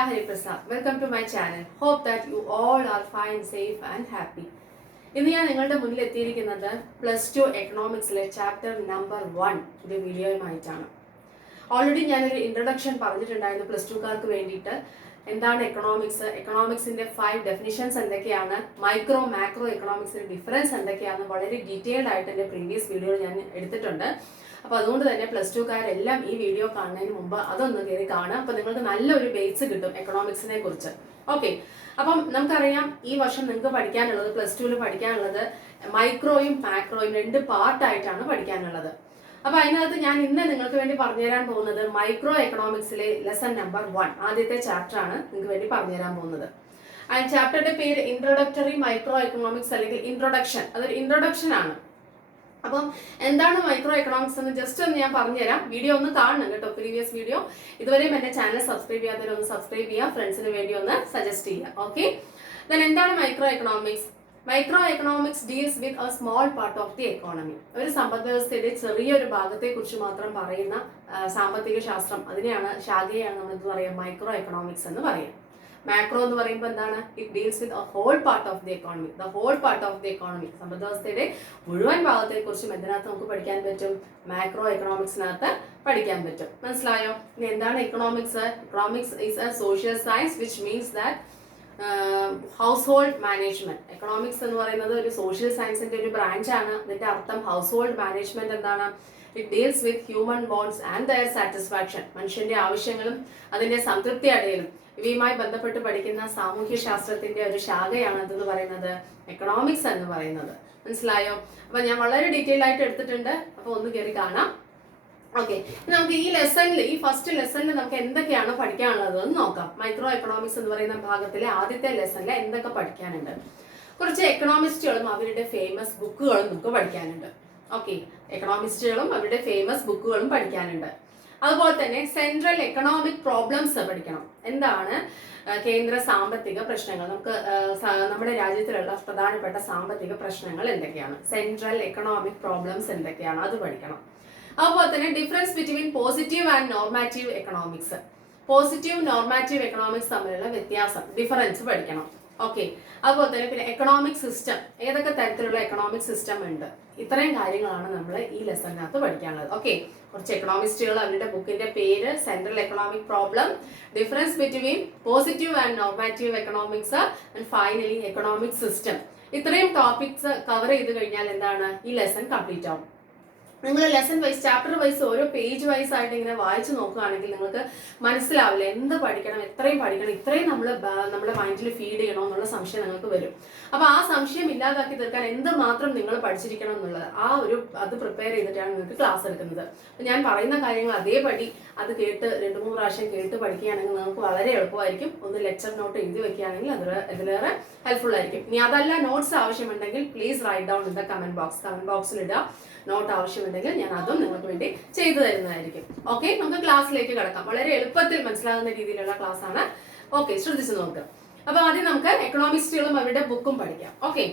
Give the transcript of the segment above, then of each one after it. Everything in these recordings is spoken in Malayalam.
Priya Hariprasad. Welcome to my channel. Hope that you all are fine, safe and happy. ഇന്ന് ഞാൻ നിങ്ങളുടെ മുന്നിൽ എത്തിയിരിക്കുന്നത് +2 എക്കണോമിക്സിലെ ചാപ്റ്റർ നമ്പർ 1 വീഡിയോയുമായിട്ടാണ്. ഓൾറെഡി ഞാനൊരു ഇൻട്രൊഡക്ഷൻ പറഞ്ഞിട്ടുണ്ടായിരുന്നു +2കാർക്ക് വേണ്ടിയിട്ട്. എന്താണ് എക്കണോമിക്സ്, എക്കണോമിക്സിന്റെ 5 ഡെഫിനിഷൻസ് എന്തൊക്കെയാണ്, മൈക്രോ മാക്രോ എക്കണോമിക്സിന്റെ ഡിഫറൻസ് എന്തൊക്കെയാണെന്ന് വളരെ ഡീറ്റെയിൽഡ് ആയിട്ട് എൻ്റെ പ്രീവിയസ് വീഡിയോയിൽ ഞാൻ എടുത്തിട്ടുണ്ട്. അപ്പോൾ അതുകൊണ്ട് തന്നെ +2കാരെല്ലാം ഈ വീഡിയോ കാണുന്നതിന് മുമ്പ് അതൊന്ന് കയറി കാണുക. അപ്പോൾ നിങ്ങൾക്ക് നല്ലൊരു ബേസ് കിട്ടും എക്കണോമിക്സിനെ കുറിച്ച്. ഓക്കെ, അപ്പം നമുക്കറിയാം ഈ വർഷം നിങ്ങൾക്ക് പഠിക്കാനുള്ളത് +2ൽ പഠിക്കാനുള്ളത് മൈക്രോയും മാക്രോയും 2 പാർട്ടായിട്ടാണ് പഠിക്കാനുള്ളത്. അപ്പൊ അതിനകത്ത് ഞാൻ ഇന്ന് നിങ്ങൾക്ക് വേണ്ടി പറഞ്ഞുതരാൻ പോകുന്നത് മൈക്രോ എക്കണോമിക്സിലെ ലെസൺ നമ്പർ 1 ആദ്യത്തെ ചാപ്റ്റർ ആണ് നിങ്ങൾക്ക് വേണ്ടി പറഞ്ഞുതരാൻ പോകുന്നത്. ആ ചാപ്റ്ററുടെ പേര് ഇൻട്രൊഡക്ടറി മൈക്രോ എക്കണോമിക്സ് അല്ലെങ്കിൽ ഇൻട്രൊഡക്ഷൻ. അതൊരു ഇൻട്രൊഡക്ഷൻ ആണ്. അപ്പം എന്താണ് മൈക്രോ എക്കണോമിക്സ് എന്ന് ജസ്റ്റ് ഒന്ന് ഞാൻ പറഞ്ഞുതരാം. വീഡിയോ ഒന്ന് കാണണം കേട്ടോ, പ്രീവിയസ് വീഡിയോ. ഇതുവരെയും എന്റെ ചാനൽ സബ്സ്ക്രൈബ് ചെയ്യാത്തവരെ ഒന്ന് സബ്സ്ക്രൈബ് ചെയ്യുക, ഫ്രണ്ട്സിന് വേണ്ടി ഒന്ന് സജസ്റ്റ് ചെയ്യുക. ഓക്കെ, ദെൻ എന്താണ് micro economics? Micro economics deals with A small part of the economy. ഒരു സമ്പദ് വ്യവസ്ഥയുടെ ചെറിയൊരു ഭാഗത്തെ കുറിച്ച് മാത്രം പറയുന്ന സാമ്പത്തിക ശാസ്ത്രം, അതിനെയാണ് ശാഖയാണ് നമ്മൾ എന്ത് പറയാം, മൈക്രോ എക്കണോമിക്സ് എന്ന് പറയാം. മാക്രോ എന്ന് പറയുമ്പോൾ എന്താണ്? It deals with a whole part of the economy. The whole part of the economy, സമ്പദ് വ്യവസ്ഥയുടെ മുഴുവൻ ഭാഗത്തെ കുറിച്ചും എന്തിനകത്ത് നമുക്ക് പഠിക്കാൻ പറ്റും? മാക്രോ എക്കണോമിക്സിനകത്ത് പഠിക്കാൻ പറ്റും. മനസ്സിലായോ? ഇനി എന്താണ് economics? Economics is A social science which means that house hold management. Economics എന്ന് പറയുന്നത് ഒരു സോഷ്യൽ സയൻസിന്റെ ഒരു ബ്രാഞ്ച് ആണ്. അതിന്റെ അർത്ഥം ഹൗസ് ഹോൾഡ് മാനേജ്മെന്റ് എന്താണ്? ഇറ്റ് ഡീൽസ് വിത്ത് ഹ്യൂമൻ ബോൺസ് ആൻഡ് ദയർ സാറ്റിസ്ഫാക്ഷൻ. മനുഷ്യന്റെ ആവശ്യങ്ങളും അതിന്റെ സംതൃപ്തി അടയലും ഇവയുമായി ബന്ധപ്പെട്ട് പഠിക്കുന്ന സാമൂഹ്യ ശാസ്ത്രത്തിന്റെ ഒരു ശാഖയാണ് അതെന്ന് പറയുന്നത് എക്കണോമിക്സ് എന്ന് പറയുന്നത്. മനസ്സിലായോ? അപ്പൊ ഞാൻ വളരെ ഡീറ്റെയിൽ ആയിട്ട് എടുത്തിട്ടുണ്ട്. അപ്പൊ ഒന്ന് കയറി കാണാം. ഓക്കെ, നമുക്ക് ഈ ലെസണിൽ, ഈ ഫസ്റ്റ് ലെസണിൽ നമുക്ക് എന്തൊക്കെയാണ് പഠിക്കാനുള്ളത് എന്ന് നോക്കാം. മൈക്രോ എക്കണോമിക്സ് എന്ന് പറയുന്ന ഭാഗത്തിലെ ആദ്യത്തെ ലെസണിൽ എന്തൊക്കെ പഠിക്കാനുണ്ട്? കുറച്ച് എക്കണോമിസ്റ്റുകളും അവരുടെ ഫേമസ് ബുക്കുകളും നമുക്ക് പഠിക്കാനുണ്ട്. ഓക്കെ, എക്കണോമിസ്റ്റുകളും അവരുടെ ഫേമസ് ബുക്കുകളും പഠിക്കാനുണ്ട്. അതുപോലെ തന്നെ സെൻട്രൽ എക്കണോമിക് പ്രോബ്ലംസ് പഠിക്കണം. എന്താണ് കേന്ദ്ര സാമ്പത്തിക പ്രശ്നങ്ങൾ, നമുക്ക് നമ്മുടെ രാജ്യത്തിലുള്ള പ്രധാനപ്പെട്ട സാമ്പത്തിക പ്രശ്നങ്ങൾ എന്തൊക്കെയാണ്, സെൻട്രൽ എക്കണോമിക് പ്രോബ്ലംസ് എന്തൊക്കെയാണ്, അത് പഠിക്കണം. അതുപോലെ തന്നെ difference between positive and normative economics. Positive normative economics തമ്മിലുള്ള വ്യത്യാസം, ഡിഫറൻസ് പഠിക്കണം. ഓക്കെ, അതുപോലെ തന്നെ പിന്നെ എക്കണോമിക് സിസ്റ്റം, ഏതൊക്കെ തരത്തിലുള്ള എക്കണോമിക് സിസ്റ്റം ഉണ്ട്, ഇത്രയും കാര്യങ്ങളാണ് നമ്മൾ ഈ ലെസണിനകത്ത് പഠിക്കാനുള്ളത്. ഓക്കെ, കുറച്ച് എക്കണോമിസ്റ്റുകൾ അവരുടെ ബുക്കിന്റെ പേര് central economic problem, difference between positive and normative economics and finally economic system. ഇത്രയും ടോപ്പിക്സ് കവർ ചെയ്ത് കഴിഞ്ഞാൽ എന്താണ്, ഈ ലെസൺ കംപ്ലീറ്റ് ആവും. നിങ്ങൾ ലെസൺ വൈസ്, ചാപ്റ്റർ വൈസ്, ഓരോ പേജ് വൈസ് ആയിട്ട് ഇങ്ങനെ വായിച്ചു നോക്കുകയാണെങ്കിൽ നിങ്ങൾക്ക് മനസ്സിലാവില്ല എന്ത് പഠിക്കണം, എത്രയും പഠിക്കണം, ഇത്രയും നമ്മുടെ മൈൻഡിൽ ഫീഡ് ചെയ്യണോ എന്നുള്ള സംശയം നിങ്ങൾക്ക് വരും. അപ്പൊ ആ സംശയം ഇല്ലാതാക്കി തീർക്കാൻ എന്തുമാത്രം നിങ്ങൾ പഠിച്ചിരിക്കണം എന്നുള്ളത് അത് പ്രിപ്പയർ ചെയ്തിട്ടാണ് നിങ്ങൾക്ക് ക്ലാസ് എടുക്കുന്നത്. അപ്പൊ ഞാൻ പറയുന്ന കാര്യങ്ങൾ അതേപടി അത് കേട്ട് 2-3 പ്രാവശ്യം കേട്ട് പഠിക്കുകയാണെങ്കിൽ നിങ്ങൾക്ക് വളരെ എളുപ്പമായിരിക്കും. ഒന്ന് ലെക്ചർ നോട്ട് എഴുതി വെക്കുകയാണെങ്കിൽ അതിലേറെ ഹെൽപ്ഫുൾ ആയിരിക്കും. ഇനി അതല്ല നോട്ട്സ് ആവശ്യമുണ്ടെങ്കിൽ please write down in the comment box. Comment ബോക്സിൽ ഇടുക. നോട്ട് ആവശ്യമുണ്ടെങ്കിൽ ഞാൻ അതും നിങ്ങൾക്ക് വേണ്ടി ചെയ്തു തരുന്നതായിരിക്കും. ഓക്കെ, നമുക്ക് ക്ലാസ്സിലേക്ക് കടക്കാം. വളരെ എളുപ്പത്തിൽ മനസ്സിലാകുന്ന രീതിയിലുള്ള ക്ലാസ് ആണ്. ഓക്കെ, ശ്രദ്ധിച്ചു നോക്കുക. അപ്പൊ ആദ്യം നമുക്ക് എക്കണോമിസ്റ്റുകളും അവരുടെ ബുക്കും പഠിക്കാം. ഓക്കെ,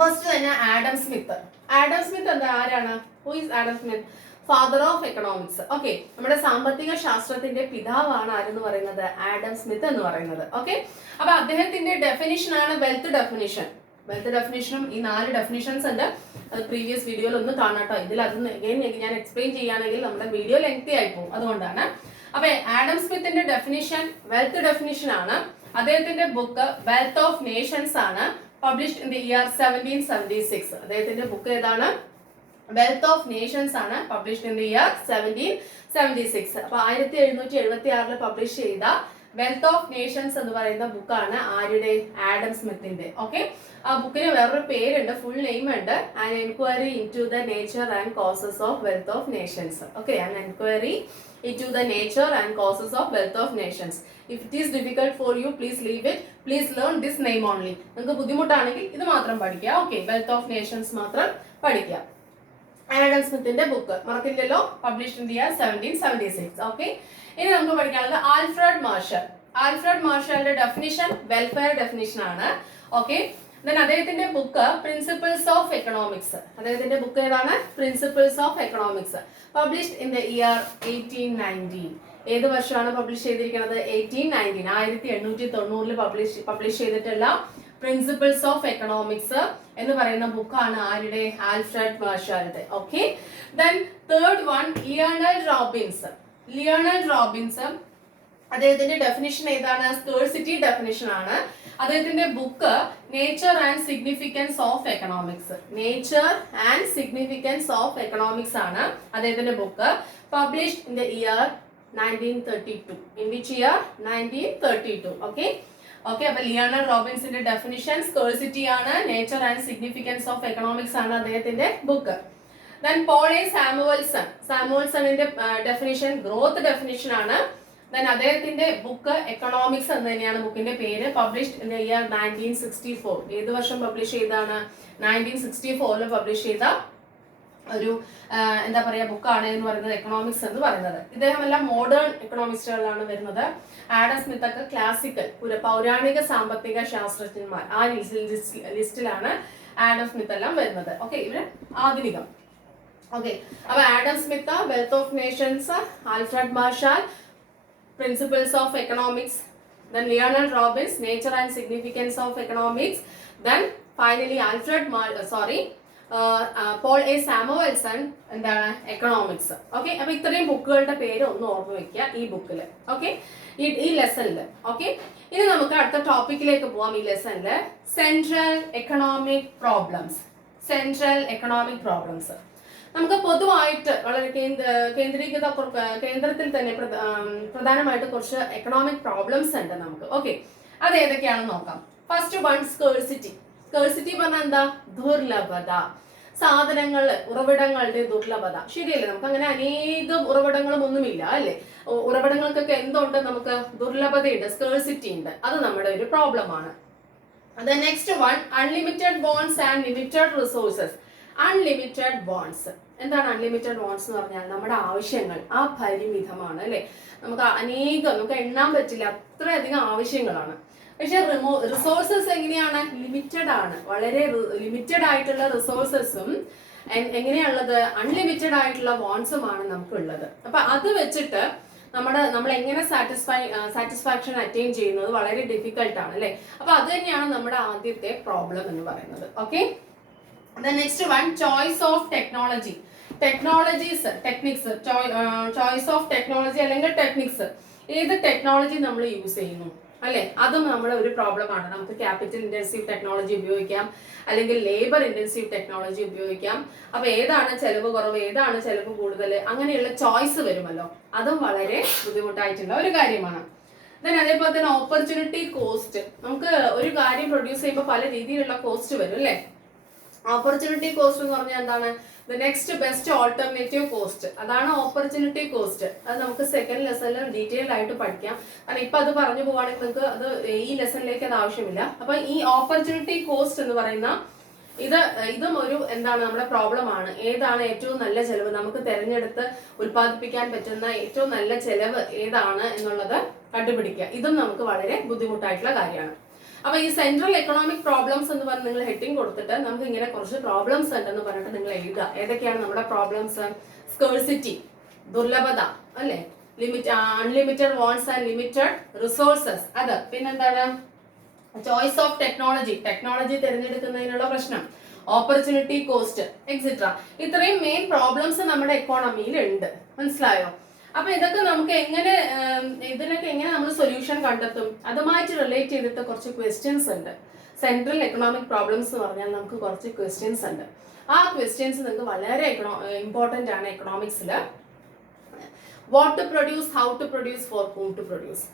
ഫസ്റ്റ് തന്നെ ആഡം സ്മിത്ത്. ആഡം സ്മിത്ത് ആരാണ്? Who is Adam Smith? Father of economics. Okay, നമ്മുടെ സാമ്പത്തിക ശാസ്ത്രത്തിന്റെ പിതാവാണ് ആരെന്ന് പറയുന്നത്? ആഡം സ്മിത്ത് എന്ന് പറയുന്നത്. ഓക്കെ, അപ്പൊ അദ്ദേഹത്തിന്റെ ഡെഫിനിഷൻ ആണ് വെൽത്ത് ഡെഫിനിഷൻ. വെൽത്ത് ഡെഫിനിഷനും ഈ 4 ഡെഫിനിഷൻസ് ഉണ്ട്. അത് പ്രീവിയസ് വീഡിയോയിൽ ഒന്ന് കാണാട്ടോ. ഇതിൽ അതൊന്ന് ഞാൻ എക്സ്പ്ലെയിൻ ചെയ്യുകയാണെങ്കിൽ നമ്മുടെ വീഡിയോ ലെങ്തി ആയി പോകും, അതുകൊണ്ടാണ്. അപ്പൊ ആഡം സ്മിത്തിന്റെ ഡെഫിനിഷൻ വെൽത്ത് ഡെഫിനിഷൻ ആണ്. അദ്ദേഹത്തിന്റെ ബുക്ക് വെൽത്ത് ഓഫ് നേഷൻസ് ആണ്, പബ്ലിഷ്ഡ് ഇൻ ദി ഇയർ 1776. അദ്ദേഹത്തിന്റെ ബുക്ക് ഏതാണ്? വെൽത്ത് ഓഫ് നേഷൻസ് ആണ്, പബ്ലിഷ്ഡ് ഇൻ ദി ഇയർ 1776. അപ്പൊ 1776 പബ്ലിഷ് ചെയ്ത വെൽത്ത് ഓഫ് നേഷൻസ് എന്ന് പറയുന്ന ബുക്കാണ് ആരുടെ? ആഡം സ്മിത്തിന്റെ. ഓക്കെ, ആ ബുക്കിന് വേറൊരു പേരുണ്ട്, ഫുൾ നെയിം ഉണ്ട്, an enquiry into the nature and causes of wealth of Nations. Okay, an enquiry into the nature and causes of wealth of nations. If it is difficult for you, please leave it. Please learn this name only. നിങ്ങൾക്ക് ബുദ്ധിമുട്ടാണെങ്കിൽ ഇത് മാത്രം പഠിക്കുക. ഓക്കെ, വെൽത്ത് ഓഫ് നേഷൻസ് മാത്രം പഠിക്കുക. ആഡം സ്മിത്തിന്റെ ബുക്ക് മറക്കില്ലല്ലോ, published in the year 1776. Okay, ഇനി നമുക്ക് പഠിക്കാനുള്ളത് ആൽഫ്രഡ് മാർഷൽ. ആൽഫ്രഡ് മാർഷലിന്റെ ഡെഫിനിഷൻ വെൽഫെയർ ഡെഫിനിഷൻ ആണ്. ഓക്കെ, then അദ്ദേഹത്തിന്റെ ബുക്ക് പ്രിൻസിപ്പിൾസ് ഓഫ് എക്കണോമിക്സ്. അദ്ദേഹത്തിന്റെ ബുക്ക് ഏതാണ്? Principles of economics, published in the year 1890. ഏത് വർഷമാണ് പബ്ലിഷ് ചെയ്തിരിക്കുന്നത്? 1890 പബ്ലിഷ് ചെയ്തിട്ടുള്ള പ്രിൻസിപ്പിൾസ് ഓഫ് എക്കണോമിക്സ് എന്ന് പറയുന്ന ബുക്കാണ് ആരുടെ? ആൽഫ്രഡ് മാർഷാലിന്റെ. Okay, then third one Lionel Robbins. അദ്ദേഹത്തിന്റെ ഡെഫിനിഷൻ ഏതാണ്? സ്കേഴ്സിറ്റി ഡെഫിനിഷൻ ആണ്. അദ്ദേഹത്തിന്റെ book nature and significance of economics ആണ് അദ്ദേഹത്തിന്റെ book. Published in the year 1932. In which year? 1932. Okay. അപ്പൊ ലിയണൽ റോബിൻസിന്റെ ഡെഫിനിഷൻ സ്കേഴ്സിറ്റി ആണ്, nature and significance of economics ആണ് അദ്ദേഹത്തിന്റെ ബുക്ക്. ദെൻ പോൾ എ സാമുവൽസണിന്റെ ഡെഫിനിഷൻ ഗ്രോത്ത് ഡെഫിനിഷൻ ആണ്. ദെൻ അദ്ദേഹത്തിന്റെ ബുക്ക് എക്കണോമിക്സ് എന്ന് തന്നെയാണ് ബുക്കിന്റെ പേര്. Published in the year 1964. ഏത് വർഷം പബ്ലിഷ് ചെയ്താണ്? 1964 പബ്ലിഷ് ചെയ്ത ഒരു എന്താ പറയാ ബുക്കാണ് എന്ന് പറയുന്നത് എക്കണോമിക്സ് എന്ന് പറയുന്നത്. ഇദ്ദേഹം എല്ലാം മോഡേൺ എക്കണോമിസ്റ്റുകളാണ് വരുന്നത്. ആഡം സ്മിത്ത് ഒക്കെ ക്ലാസിക്കൽ പൗരാണിക സാമ്പത്തിക ശാസ്ത്രജ്ഞന്മാർ, ആ ലിസ്റ്റിലാണ് ആഡം സ്മിത്ത് എല്ലാം വരുന്നത്. ഓക്കെ, ഇവര് ആധുനികം. ഓക്കെ, അപ്പൊ Adam Smith wealth of nations, Alfred Marshall principles of economics, then Leonard Robbins nature and significance of economics, then finally Paul A Samuelson എന്താണ് എക്കണോമിക്സ്. ഓക്കെ, അപ്പൊ ഇത്രയും ബുക്കുകളുടെ പേര് ഒന്ന് ഓർമ്മ വെക്കുക ഈ ബുക്കില്. ഓക്കെ, ഈ ലെസണില്. ഓക്കെ, ഇനി നമുക്ക് അടുത്ത ടോപ്പിക്കിലേക്ക് പോവാം. ഈ ലെസണില് സെൻട്രൽ എക്കണോമിക് പ്രോബ്ലംസ് നമുക്ക് പൊതുവായിട്ട് വളരെ കേന്ദ്രത്തിൽ തന്നെ പ്രധാനമായിട്ട് കുറച്ച് എക്കണോമിക് പ്രോബ്ലംസ് ഉണ്ട് നമുക്ക്. ഓക്കെ, അത് ഏതൊക്കെയാണെന്ന് നോക്കാം. ഫസ്റ്റ് വൺ സ്കേഴ്സിറ്റി പറഞ്ഞാൽ എന്താ? ദുർലഭത. ഉറവിടങ്ങളുടെ ദുർലഭത. ശരിയല്ലേ? നമുക്ക് അങ്ങനെ അനേകം ഉറവിടങ്ങളും ഒന്നുമില്ല അല്ലെ? ഉറവിടങ്ങൾക്കൊക്കെ എന്തുണ്ട്? നമുക്ക് ദുർലഭതയുണ്ട്, സ്കേഴ്സിറ്റി ഉണ്ട്. അത് നമ്മുടെ ഒരു പ്രോബ്ലം ആണ്. Next one unlimited bones and limited resources. Unlimited bones എന്താണ്? അൺലിമിറ്റഡ് ബോൺസ് എന്ന് പറഞ്ഞാൽ നമ്മുടെ ആവശ്യങ്ങൾ അപരിമിതമാണ് അല്ലെ? നമുക്ക് എണ്ണാൻ പറ്റില്ല, അത്രയധികം ആവശ്യങ്ങളാണ്. പക്ഷെ റിസോഴ്സസ് എങ്ങനെയാണ്? ലിമിറ്റഡ് ആണ്. വളരെ ലിമിറ്റഡ് ആയിട്ടുള്ള റിസോഴ്സസും എങ്ങനെയുള്ളത്? അൺലിമിറ്റഡ് ആയിട്ടുള്ള ബോൺസുമാണ് നമുക്കുള്ളത്. അപ്പൊ അത് വെച്ചിട്ട് നമ്മൾ എങ്ങനെ സാറ്റിസ്ഫാക്ഷൻ അറ്റൈൻ ചെയ്യുന്നത് വളരെ ഡിഫിക്കൽട്ട് ആണ് അല്ലെ? അപ്പൊ അത് തന്നെയാണ് നമ്മുടെ ആദ്യത്തെ പ്രോബ്ലം എന്ന് പറയുന്നത്. Okay, next one choice of choice of technology അല്ലെങ്കിൽ ടെക്നിക്സ്. ഏത് ടെക്നോളജി നമ്മൾ യൂസ് ചെയ്യുന്നു അല്ലെ? അതും നമ്മുടെ ഒരു പ്രോബ്ലം ആണ്. നമുക്ക് ക്യാപിറ്റൽ ഇന്റൻസീവ് ടെക്നോളജി ഉപയോഗിക്കാം, അല്ലെങ്കിൽ ലേബർ ഇന്റൻസീവ് ടെക്നോളജി ഉപയോഗിക്കാം. അപ്പൊ ഏതാണ് ചെലവ് കുറവ്, ഏതാണ് ചെലവ് കൂടുതൽ, അങ്ങനെയുള്ള ചോയ്സ് വരുമല്ലോ. അതും വളരെ ബുദ്ധിമുട്ടായിട്ടുള്ള ഒരു കാര്യമാണ്. അതേപോലെ തന്നെ ഓപ്പർച്യൂണിറ്റി കോസ്റ്റ്. നമുക്ക് ഒരു കാര്യം പ്രൊഡ്യൂസ് ചെയ്യുമ്പോൾ പല രീതിയിലുള്ള കോസ്റ്റ് വരും അല്ലെ? ഓപ്പർച്യൂണിറ്റി കോസ്റ്റ് എന്ന് പറഞ്ഞാൽ എന്താണ്? The next best alternative cost. അതാണ് ഓപ്പർച്യൂണിറ്റി കോസ്റ്റ്. അത് നമുക്ക് സെക്കൻഡ് ലെസണിൽ ഡീറ്റെയിൽ ആയിട്ട് പഠിക്കാം. കാരണം ഇപ്പൊ അത് പറഞ്ഞു പോവാണെങ്കിൽ നിങ്ങൾക്ക് അത് ഈ ലെസണിലേക്ക് അത് ആവശ്യമില്ല. അപ്പൊ ഈ ഓപ്പർച്യൂണിറ്റി കോസ്റ്റ് എന്ന് പറയുന്ന ഇതും ഒരു എന്താണ് നമ്മുടെ പ്രോബ്ലം ആണ്. ഏതാണ് ഏറ്റവും നല്ല ചെലവ്, നമുക്ക് തെരഞ്ഞെടുത്ത് ഉൽപ്പാദിപ്പിക്കാൻ പറ്റുന്ന ഏറ്റവും നല്ല ചെലവ് ഏതാണ് എന്നുള്ളത് കണ്ടുപിടിക്കുക. ഇതും നമുക്ക് വളരെ ബുദ്ധിമുട്ടായിട്ടുള്ള കാര്യമാണ്. അപ്പൊ ഈ സെൻട്രൽ എക്കണോമിക് പ്രോബ്ലംസ് എന്ന് പറഞ്ഞ് നിങ്ങൾ ഹെഡിങ് കൊടുത്തിട്ട് നമുക്ക് ഇങ്ങനെ കുറച്ച് പ്രോബ്ലംസ് ഉണ്ടെന്ന് പറഞ്ഞിട്ട് നിങ്ങൾ എഴുതുക. ഏതൊക്കെയാണ് നമ്മുടെ പ്രോബ്ലംസ്? സ്കേഴ്സിറ്റി, ദുർലഭത അല്ലെ? Unlimited wants and limited resources. അത് പിന്നെന്താണ്? ചോയ്സ് ഓഫ് ടെക്നോളജി തിരഞ്ഞെടുക്കുന്നതിനുള്ള പ്രശ്നം, ഓപ്പർച്യൂണിറ്റി കോസ്റ്റ് എക്സെട്ര. ഇത്രയും മെയിൻ പ്രോബ്ലംസ് നമ്മുടെ എക്കോണമിയിൽ ഉണ്ട്. മനസ്സിലായോ? അപ്പൊ ഇതൊക്കെ നമുക്ക് ഇതിനൊക്കെ എങ്ങനെ നമ്മൾ സൊല്യൂഷൻ കണ്ടെത്തും? അതുമായിട്ട് റിലേറ്റ് ചെയ്തിട്ട് കുറച്ച് ക്വസ്റ്റ്യൻസ് ഉണ്ട്. സെൻട്രൽ എക്കണോമിക് പ്രോബ്ലംസ് എന്ന് പറഞ്ഞാൽ നമുക്ക് കുറച്ച് ക്വസ്റ്റ്യൻസ് ഉണ്ട്. ആ ക്വസ്റ്റ്യൻസ് നിങ്ങൾക്ക് വളരെ ഇമ്പോർട്ടന്റ് ആണ് എക്കണോമിക്സിൽ. What to produce, how to produce, for whom to produce.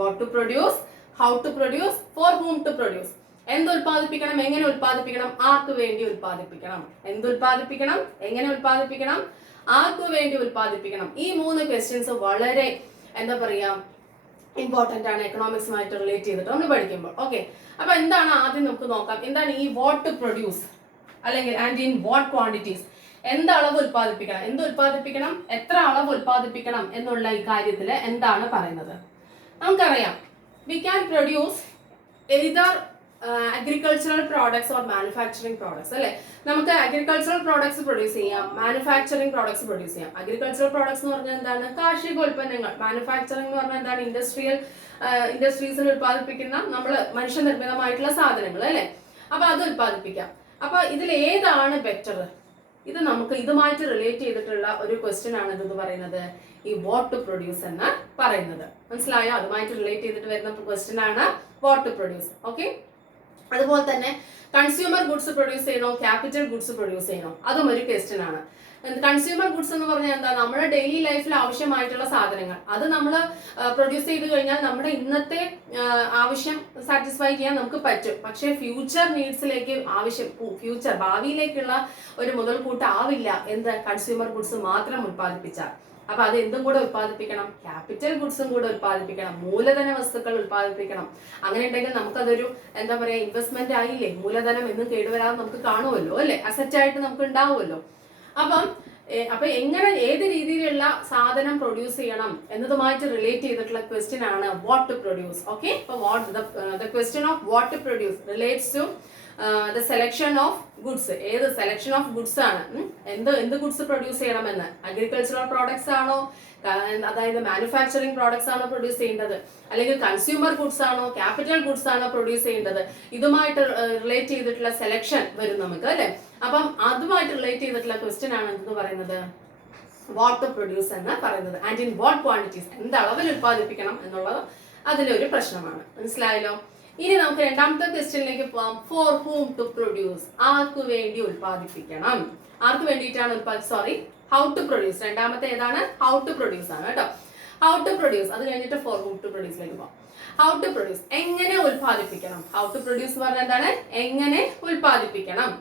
What to produce, how to produce, for whom to produce. എന്ത് ഉൽപ്പാദിപ്പിക്കണം, എങ്ങനെ ഉൽപ്പാദിപ്പിക്കണം, ആർക്ക് വേണ്ടി ഉൽപ്പാദിപ്പിക്കണം. എന്ത് ഉൽപ്പാദിപ്പിക്കണം, എങ്ങനെ ഉൽപ്പാദിപ്പിക്കണം, ആർക്കു വേണ്ടി ഉൽപ്പാദിപ്പിക്കണം. ഈ 3 ക്വസ്റ്റ്യൻസ് വളരെ എന്താ പറയാ ഇമ്പോർട്ടന്റ് ആണ് എക്കണോമിക്സുമായിട്ട് റിലേറ്റ് ചെയ്തിട്ട് നമ്മൾ പഠിക്കുമ്പോൾ. ഓക്കെ, അപ്പൊ എന്താണ് ആദ്യം നമുക്ക് നോക്കാം. എന്താണ് ഈ വാട്ട് ടു പ്രൊഡ്യൂസ് അല്ലെങ്കിൽ ആൻഡ് ഇൻ വാട്ട് ക്വാണ്ടിറ്റീസ്. എന്ത് അളവ് ഉൽപ്പാദിപ്പിക്കണം, എന്ത് ഉൽപ്പാദിപ്പിക്കണം, എത്ര അളവ് ഉൽപ്പാദിപ്പിക്കണം എന്നുള്ള ഈ കാര്യത്തിൽ എന്താണ് പറയുന്നത്? നമുക്കറിയാം, we can produce either agricultural products or manufacturing products അല്ലെ. നമുക്ക് അഗ്രികൾച്ചറൽ പ്രോഡക്ട്സ് പ്രൊഡ്യൂസ് ചെയ്യാം, മാനുഫാക്ചറിങ് പ്രോഡക്ട്സ് പ്രൊഡ്യൂസ് ചെയ്യാം. അഗ്രികൾച്ചറൽ പ്രോഡക്ട്സ് എന്ന് പറഞ്ഞാൽ എന്താണ്? കാർഷികോൽപ്പന്നങ്ങൾ. മാനുഫാക്ചറിങ് എന്ന് പറഞ്ഞാൽ എന്താണ്? ഇൻഡസ്ട്രീസിൽ ഉത്പാദിപ്പിക്കുന്ന നമ്മൾ മനുഷ്യനിർമ്മിതമായിട്ടുള്ള സാധനങ്ങൾ അല്ലെ. അപ്പൊ അത് ഉത്പാദിപ്പിക്കാം. അപ്പൊ ഇതിൽ ഏതാണ് ബെറ്റർ? ഇത് നമുക്ക് ഇതുമായിട്ട് റിലേറ്റ് ചെയ്തിട്ടുള്ള ഒരു ക്വസ്റ്റ്യൻ ആണ് ഇതെന്ന് പറയുന്നത്, ഈ വാട്ട് ടു പ്രൊഡ്യൂസ് എന്ന് പറയുന്നത്. മനസ്സിലായോ? അതുമായിട്ട് റിലേറ്റ് ചെയ്തിട്ട് വരുന്ന ക്വസ്റ്റ്യൻ ആണ് വാട്ട് ടു പ്രൊഡ്യൂസ്. ഓക്കെ. അതുപോലെ തന്നെ കൺസ്യൂമർ ഗുഡ്സ് പ്രൊഡ്യൂസ് ചെയ്യണോ, ക്യാപിറ്റൽ ഗുഡ്സ് പ്രൊഡ്യൂസ് ചെയ്യണോ, അതും ഒരു ക്വസ്റ്റ്യൻ ആണ്. കൺസ്യൂമർ ഗുഡ്സ് എന്ന് പറഞ്ഞാൽ എന്താ? നമ്മുടെ ഡെയിലി ലൈഫിൽ ആവശ്യമായിട്ടുള്ള സാധനങ്ങൾ. അത് നമ്മൾ പ്രൊഡ്യൂസ് ചെയ്ത് കഴിഞ്ഞാൽ നമ്മുടെ ഇന്നത്തെ ആവശ്യം സാറ്റിസ്ഫൈ ചെയ്യാൻ നമുക്ക് പറ്റും. പക്ഷേ ഫ്യൂച്ചർ നീഡ്സിലേക്ക് ഭാവിയിലേക്കുള്ള ഒരു മുതൽക്കൂട്ട് ആവില്ല എന്ത്? കൺസ്യൂമർ ഗുഡ്സ് മാത്രം ഉത്പാദിപ്പിച്ചാൽ. അപ്പൊ അത് എന്തും കൂടെ ഉത്പാദിപ്പിക്കണം? ക്യാപിറ്റൽ ഗുഡ്സും കൂടെ ഉത്പാദിപ്പിക്കണം, മൂലധന വസ്തുക്കൾ ഉത്പാദിപ്പിക്കണം. അങ്ങനെ ഉണ്ടെങ്കിൽ നമുക്കതൊരു എന്താ പറയാ, ഇൻവെസ്റ്റ്മെന്റ് ആയില്ലേ? മൂലധനം എന്നും കേടുവരാതെ നമുക്ക് കാണുമല്ലോ അല്ലെ, അസറ്റ് ആയിട്ട് നമുക്ക് ഉണ്ടാവുമല്ലോ. അപ്പൊ എങ്ങനെ, ഏത് രീതിയിലുള്ള സാധനം പ്രൊഡ്യൂസ് ചെയ്യണം എന്നതുമായിട്ട് റിലേറ്റ് ചെയ്തിട്ടുള്ള ക്വസ്റ്റ്യൻ ആണ് വാട്ട് ടു പ്രൊഡ്യൂസ്. ഓക്കെ. അപ്പൊ the question of what to produce relates to the selection of goods. ഏത് സെലക്ഷൻ ഓഫ് ഗുഡ്സ് ആണ്? എന്ത് ഗുഡ്സ് പ്രൊഡ്യൂസ് ചെയ്യണമെന്ന്? അഗ്രികൾച്ചറൽ പ്രോഡക്ട്സ് ആണോ, അതായത് മാനുഫാക്ചറിങ് പ്രോഡക്ട്സ് ആണോ പ്രൊഡ്യൂസ് ചെയ്യേണ്ടത്, അല്ലെങ്കിൽ കൺസ്യൂമർ ഗുഡ്സ് ആണോ, ക്യാപിറ്റൽ ഗുഡ്സ് ആണോ പ്രൊഡ്യൂസ് ചെയ്യേണ്ടത്? ഇതുമായിട്ട് റിലേറ്റ് ചെയ്തിട്ടുള്ള സെലക്ഷൻ വരും നമുക്ക് അല്ലെ. അപ്പം അതുമായിട്ട് റിലേറ്റ് ചെയ്തിട്ടുള്ള ക്വസ്റ്റ്യൻ ആണ് എന്ന് പറയുന്നത് വാട്ട് ടു പ്രൊഡ്യൂസ് എന്ന് പറയുന്നത്. ആൻഡ് ഇൻ വാട്ട് ക്വാണ്ടിറ്റീസ്, എന്ത് അളവിൽ ഉത്പാദിപ്പിക്കണം എന്നുള്ളത് അതിലൊരു പ്രശ്നമാണ്. മനസ്സിലായല്ലോ? ഇനി നമുക്ക് രണ്ടാമത്തെ ക്വസ്റ്റ്യനിലേക്ക് പോവാം. ഫോർ ഹൂം ടു പ്രൊഡ്യൂസ്, ആർക്കു വേണ്ടി ഉത്പാദിപ്പിക്കണം? ആർക്ക് വേണ്ടിയിട്ടാണ് ഹൗ ടു പ്രൊഡ്യൂസ്. രണ്ടാമത്തെ ഏതാണ്? ഹൗ ടു പ്രൊഡ്യൂസ് ആണ് കേട്ടോ. ഹൗ ടു പ്രൊഡ്യൂസ്, അത് കഴിഞ്ഞിട്ട് ഫോർ ഹൂം ടു പ്രൊഡ്യൂസിലേക്ക് പോവാം. ഹൗ ടു പ്രൊഡ്യൂസ്, എങ്ങനെ ഉത്പാദിപ്പിക്കണം. ഹൗ ടു പ്രൊഡ്യൂസ് പറഞ്ഞാൽ എന്താണ്? എങ്ങനെ ഉത്പാദിപ്പിക്കണം.